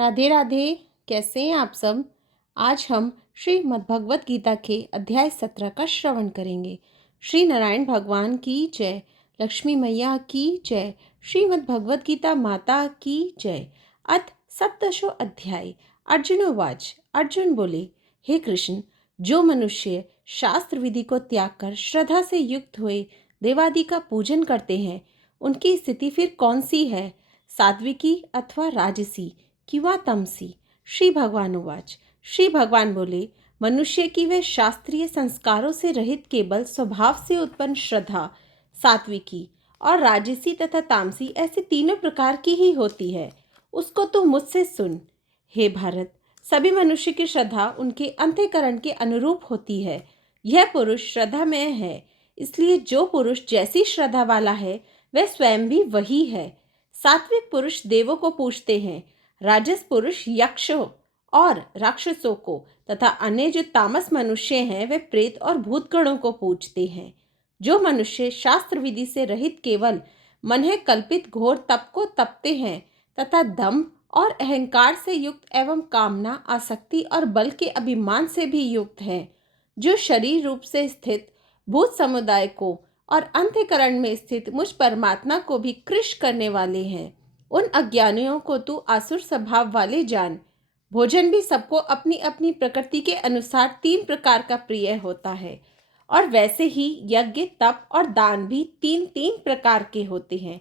राधे राधे। कैसे हैं आप सब। आज हम श्रीमद् भगवत गीता के अध्याय 17 का श्रवण करेंगे। श्री नारायण भगवान की जय, लक्ष्मी मैया की जय, श्रीमद् भगवत गीता माता की जय। अथ सप्तशो अध्याय। अर्जुनोवाच। अर्जुन बोले, हे कृष्ण, जो मनुष्य शास्त्र विधि को त्याग कर श्रद्धा से युक्त हुए देवादि का पूजन करते हैं, उनकी स्थिति फिर कौन सी है, सात्विकी अथवा राजसी किंवा तमसी। श्री भगवान उवाच। श्री भगवान बोले, मनुष्य की वे शास्त्रीय संस्कारों से रहित केवल स्वभाव से उत्पन्न श्रद्धा सात्विकी और राजसी तथा तामसी ऐसे तीनों प्रकार की ही होती है। उसको तो मुझसे सुन। हे भारत, सभी मनुष्य की श्रद्धा उनके अंतःकरण के अनुरूप होती है। यह पुरुष श्रद्धामय है, इसलिए जो पुरुष जैसी श्रद्धा वाला है वह स्वयं भी वही है। सात्विक पुरुष देवों को पूजते हैं, राजस पुरुष यक्षों और राक्षसों को तथा अन्य जो तामस मनुष्य हैं वे प्रेत और भूतगणों को पूजते हैं। जो मनुष्य शास्त्र विधि से रहित केवल मन है कल्पित घोर तप को तपते हैं तथा दम्भ और अहंकार से युक्त एवं कामना आसक्ति और बल के अभिमान से भी युक्त है, जो शरीर रूप से स्थित भूत समुदाय को और अंतःकरण में स्थित मुझ परमात्मा को भी कृश करने वाले हैं, उन अज्ञानियों को तू आसुर स्वभाव वाले जान। भोजन भी सबको अपनी अपनी प्रकृति के अनुसार तीन प्रकार का प्रिय होता है, और वैसे ही यज्ञ तप और दान भी तीन तीन प्रकार के होते हैं।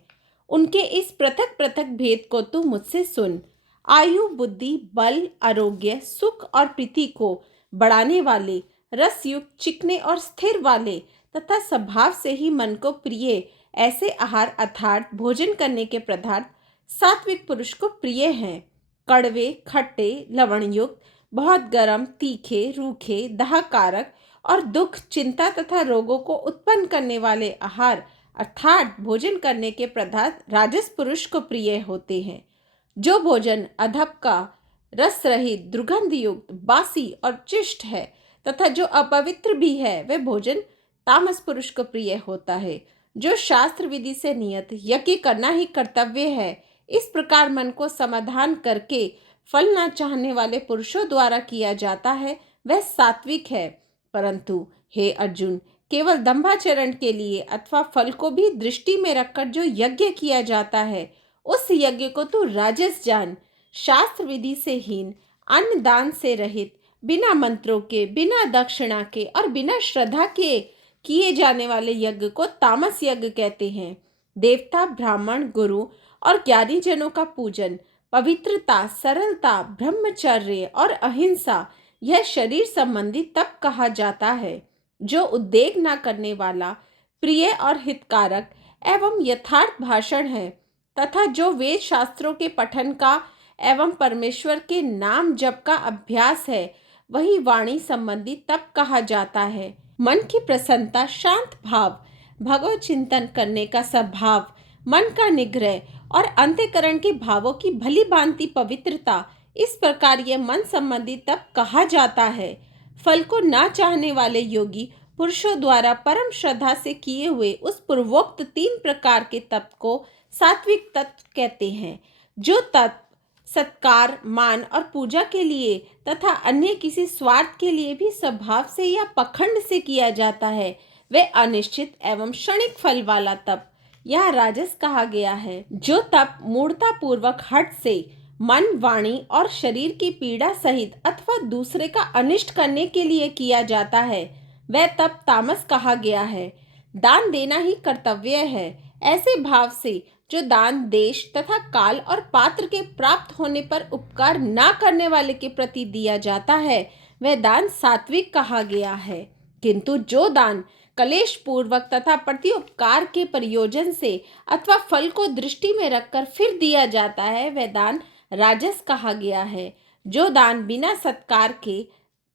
उनके इस पृथक पृथक भेद को तू मुझसे सुन। आयु, बुद्धि, बल, आरोग्य, सुख और प्रीति को बढ़ाने वाले, रसयुक्त, चिकने और स्थिर वाले तथा स्वभाव से ही मन को प्रिय ऐसे आहार अर्थात भोजन करने के पदार्थ सात्विक पुरुष को प्रिय हैं। कड़वे, खट्टे, लवणयुक्त, बहुत गर्म, तीखे, रूखे, दाहकारक और दुख, चिंता तथा रोगों को उत्पन्न करने वाले आहार अर्थात भोजन करने के पदार्थ राजस पुरुष को प्रिय होते हैं। जो भोजन अधप का, रस रहित, दुर्गंध युक्त, बासी और चिष्ट है तथा जो अपवित्र भी है वह भोजन तामस पुरुष को प्रिय होता है। जो शास्त्र विधि से नियत यज्ञ करना ही कर्तव्य है, इस प्रकार मन को समाधान करके फल न चाहने वाले पुरुषों द्वारा किया जाता है, वह सात्विक है। परंतु हे अर्जुन, केवल दंभाचरण के लिए अथवा फल को भी दृष्टि में रखकर जो यज्ञ किया जाता है, उस यज्ञ को तू राजस जान। शास्त्र विधि से हीन, अन्न दान से रहित, बिना मंत्रों के, बिना दक्षिणा के और बिना श्रद्धा के किए जाने वाले यज्ञ को तामस यज्ञ कहते हैं। देवता, ब्राह्मण, गुरु और ज्ञानी जनों का पूजन, पवित्रता, सरलता, ब्रह्मचर्य और अहिंसा, यह शरीर संबंधी तप कहा जाता है। जो उद्वेग न करने वाला, प्रिय और हितकारक एवं यथार्थ भाषण है तथा जो वेद शास्त्रों के पठन का एवं परमेश्वर के नाम जप का अभ्यास है, वही वाणी संबंधी तप कहा जाता है। मन की प्रसन्नता, शांत भाव, भगवत चिंतन करने का स्वभाव, मन का निग्रह और अंतःकरण के भावों की भली भांति पवित्रता, इस प्रकार यह मन संबंधी तप कहा जाता है। फल को ना चाहने वाले योगी पुरुषों द्वारा परम श्रद्धा से किए हुए उस पूर्वोक्त तीन प्रकार के तप को सात्विक तत्व कहते हैं। जो तप सत्कार, मान और पूजा के लिए तथा अन्य किसी स्वार्थ के लिए भी स्वभाव से या पखंड से किया जाता है, वह अनिश्चित एवं क्षणिक फल वाला तप यह राजस कहा गया है। जो तप मूढ़ता पूर्वक हठ से मन, वाणी और शरीर की पीड़ा सहित अथवा दूसरे का अनिष्ट करने के लिए किया जाता है, वह तप तामस कहा गया है। दान देना ही कर्तव्य है, ऐसे भाव से जो दान देश तथा काल और पात्र के प्राप्त होने पर उपकार ना करने वाले के प्रति दिया जाता है, वह दान सात्विक कहा गया है। किंतु जो दान कलेश पूर्वक तथा प्रति उपकार के प्रयोजन से अथवा फल को दृष्टि में रखकर फिर दिया जाता है, वह दान राजस कहा गया है। जो दान बिना सत्कार के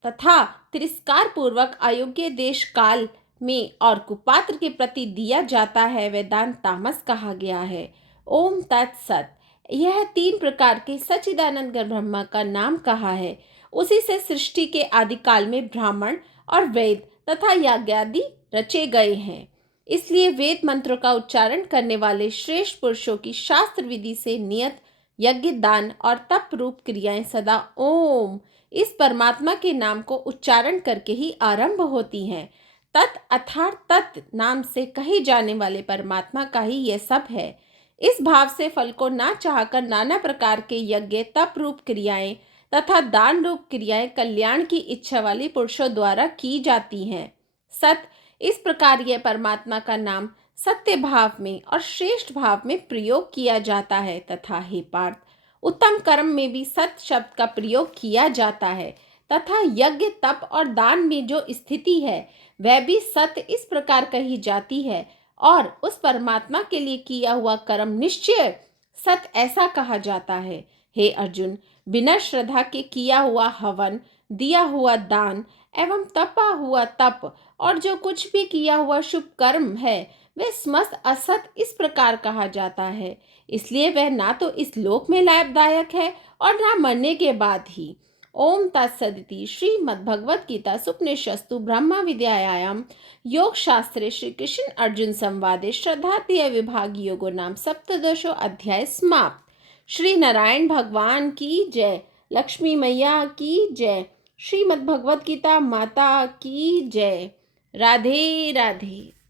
तथा तिरस्कार पूर्वक अयोग्य देश काल में और कुपात्र के प्रति दिया जाता है, वह दान तामस कहा गया है। ओम तत्सत। यह तीन प्रकार के सच्चिदानंद ब्रह्मा का नाम कहा है। उसी से सृष्टि के आदिकाल में ब्राह्मण और वेद तथा यज्ञादि रचे गए हैं। इसलिए वेद मंत्रों का उच्चारण करने वाले श्रेष्ठ पुरुषों की शास्त्र विधि से नियत यज्ञ, दान और तप रूप क्रियाएं सदा ओम इस परमात्मा के नाम को उच्चारण करके ही आरंभ होती हैं। तत् अर्थात तत् नाम से कहे जाने वाले परमात्मा का ही यह सब है। इस भाव से फल को ना चाहकर नाना प्रकार के यज्ञ, तप रूप क्रियाएं तथा दान रूप क्रियाएं कल्याण की इच्छा वाली पुरुषों द्वारा की जाती हैं। सत इस प्रकार यह परमात्मा का नाम सत्य भाव में और श्रेष्ठ भाव में प्रयोग किया जाता है तथा हे पार्थ, उत्तम कर्म में भी सत शब्द का प्रयोग किया जाता है तथा यज्ञ, तप और दान में जो स्थिति है वह भी सत्य इस प्रकार कही जाती है और उस परमात्मा के लिए किया हुआ कर्म निश्चय सत्य ऐसा कहा जाता है। हे अर्जुन, बिना श्रद्धा के किया हुआ हवन, दिया हुआ दान एवं तपा हुआ तप और जो कुछ भी किया हुआ शुभ कर्म है वह समस्त असत इस प्रकार कहा जाता है। इसलिए वह ना तो इस लोक में लाभदायक है और ना मरने के बाद ही। ओम तत्सदिति श्रीमद्भगवत गीता सुपनिषत्सु ब्रह्म विद्यायाम योग शास्त्रे श्री कृष्ण अर्जुन संवादे श्रद्धातीय विभाग योगो नाम सप्तदशो अध्याय समाप्त। श्री नारायण भगवान की जय। लक्ष्मी मैया की जय। श्रीमद्भगवत गीता माता की जय। राधे राधे।